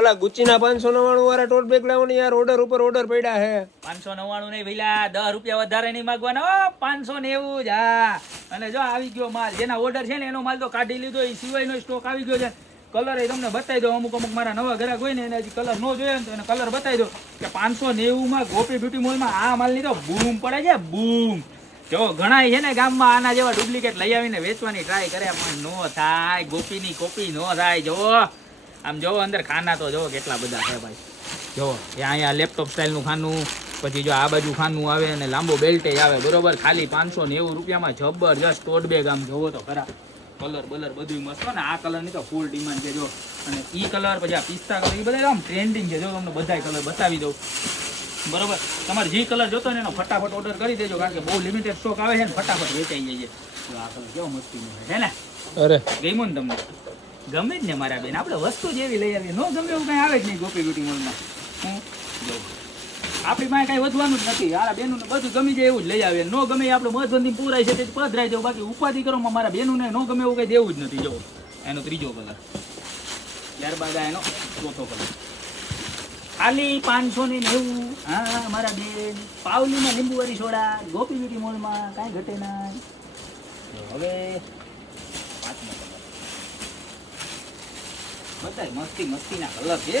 ઓલા ગુચીના 599 વાળા ટોટ બેગ લાવવાની યાર, ઓર્ડર ઉપર ઓર્ડર પડ્યા હે. 599 નહીં ભઈલા, 10 રૂપિયા વધારે નહીં માંગવાના. 590 જ. હા, અને જો આવી ગયો માલ, જેના ઓર્ડર છે ને એનો માલ તો કાઢી લીધો, એ સિવાયનો સ્ટોક આવી ગયો છે. કલર એ તમને બતાવી દો. અમુક મારા નવા ગ્રાહક હોય ને એને હજી કલર નો જોઈએ ને તો એને કલર બતાવી દો કે 590 માં ગોપી બ્યુટી મોલમાં આ માલની તો બૂમ પડે છે, બૂમ. જો ઘણા છે ને ગામમાં આના જેવા ડુપ્લિકેટ લઈ આવીને વેચવાની ટ્રાય કરે પણ નો થાય, ગોપીની કોપી નો થાય. જો આમ જોવો અંદર ખાના તો જોવો કેટલા બધા છે ભાઈ. જો અહીંયા લેપટોપ સ્ટાઇલનું ખાનું, પછી જો આ બાજુ ખાનું આવે અને લાંબો બેલ્ટેજ આવે, બરોબર. ખાલી 590 રૂપિયામાં જબરજસ્ત ટોટ બેગ. આમ જોવો તો ખરા, કલર બલર બધું મસ્ત ને. આ કલર ની તો ફૂલ ડિમાન્ડ છે. જો અને ઈ કલર, પછી આ પિસ્તા કલર, એ બધા આમ ટ્રેન્ડિંગ છે. જો તમને બધા કલર બતાવી દઉં, બરોબર. તમારે જે કલર જોતો ને એનો ફટાફટ ઓર્ડર કરી દેજો, કારણ કે બહુ લિમિટેડ સ્ટોક આવે છે ને, ફટાફટ વેચાઈ જાય છે. આ કલર કેવો મસ્તી છે ને. અરે ગમ્યું ને તમને? ગમે જ ને મારા બેન, આપણે વસ્તુ જેવી લઈ આવીએ. નો ગમે એવું કઈ આવે જ નહીં ગોપી બ્યુટી મોલમાં. જો આપણી પાસે કઈ વધવાનું જ નથી. આ બેનું બધું ગમી જાય એવું જ લઈ આવીએ. નો ગમે આપણે મધવંતી પૂરાય છે તે પધરાઈ દેવું. બાકી ઉપાધિ કરો મારા બેનું ને નો ગમે એવું કઈ દેવું જ નથી. જો એનો ત્રીજો કલર, ત્યારબાદ આ એનો ચોથો કલર, ખાલી 590. હા મારા બેન, પાવલીમાં લીંબુવાળી સોડા, ગોપી બ્યુટી મોલમાં કાંઈ ઘટે ના. હવે પાંચમો કલર, બધાય મસ્તી મસ્તીના કલર છે,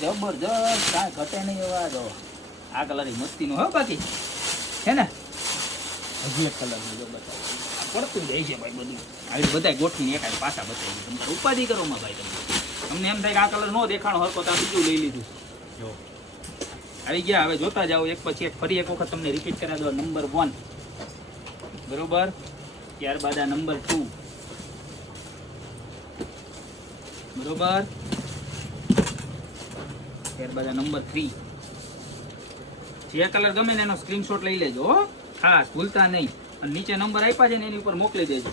જબરજસ્ત, કાંઈ ઘટે નહીં એવા. જો આ કલર મસ્તીનો હો, બાકી છે ને હજી એક કલર જો બતાવો. પડતું જાય છે ભાઈ બધું. આવી બધા ગોઠવીને એકાદ પાછા બતાવી દીધું. તમારે ઉપાધિ કરો માં ભાઈ. તમને એમ થાય કે આ કલર નો દેખાણો હરકો તો બીજું લઈ લીધું. જો આવી ગયા. હવે જોતા જાઓ એક પછી એક. ફરી એક વખત તમને રિપીટ કરા દો. નંબર 1 બરોબર, ત્યારબાદ આ નંબર 2 બરોબર, ત્યારબાદ આ નંબર 3. જે કલર ગમે ને એનો સ્ક્રીનશોટ લઈ લેજો, ખાસ ભૂલતા નહીં. અને નીચે નંબર આપ્યા છે ને એની ઉપર મોકલી દેજો,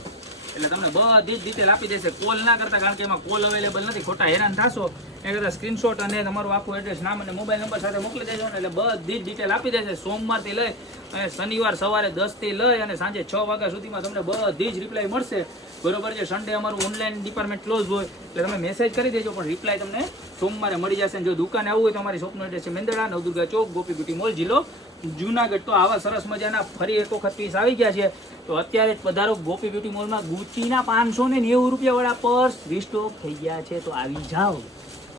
એટલે તમને બધી જ ડિટેલ આપી દેશે. કોલ ના કરતા, કારણ કે એમાં કોલ અવેલેબલ નથી, ખોટા હેરાન થશો. એ કરતા સ્ક્રીનશોટ અને તમારું આખું એડ્રેસ, નામ અને મોબાઈલ નંબર સાથે મોકલી દેજો ને એટલે બધી જ ડિટેલ આપી દેશે. સોમવારથી લઈ અને શનિવાર સવારે 10 થી લઈ અને સાંજે 6 વાગ્યા સુધીમાં તમને બધી જ રિપ્લાય મળશે, બરોબર છે. સન્ડે અમારું ઓનલાઈન ડિપાર્ટમેન્ટ ક્લોઝ હોય એટલે તમે મેસેજ કરી દેજો, પણ રિપ્લાય તમને સોમવારે મળી જશે. જો દુકાને આવવું હોય તો અમારી શોપનો એડ્રેસ છે મેંદરડા, નવદુર્ગા ચોક, ગોપી બ્યુટી મોલ, જિલ્લો જુનાગઢ. તો આવા સરસ મજાના ફરી એક વખત પીસ આવી ગયા છે. તો અત્યારે જ પધારો ગોપી બ્યુટી મોલમાં. ગુચીના 590 રૂપિયા વાળા પર્સ રીસ્ટોક થઈ ગયા છે, તો આવી જાઓ.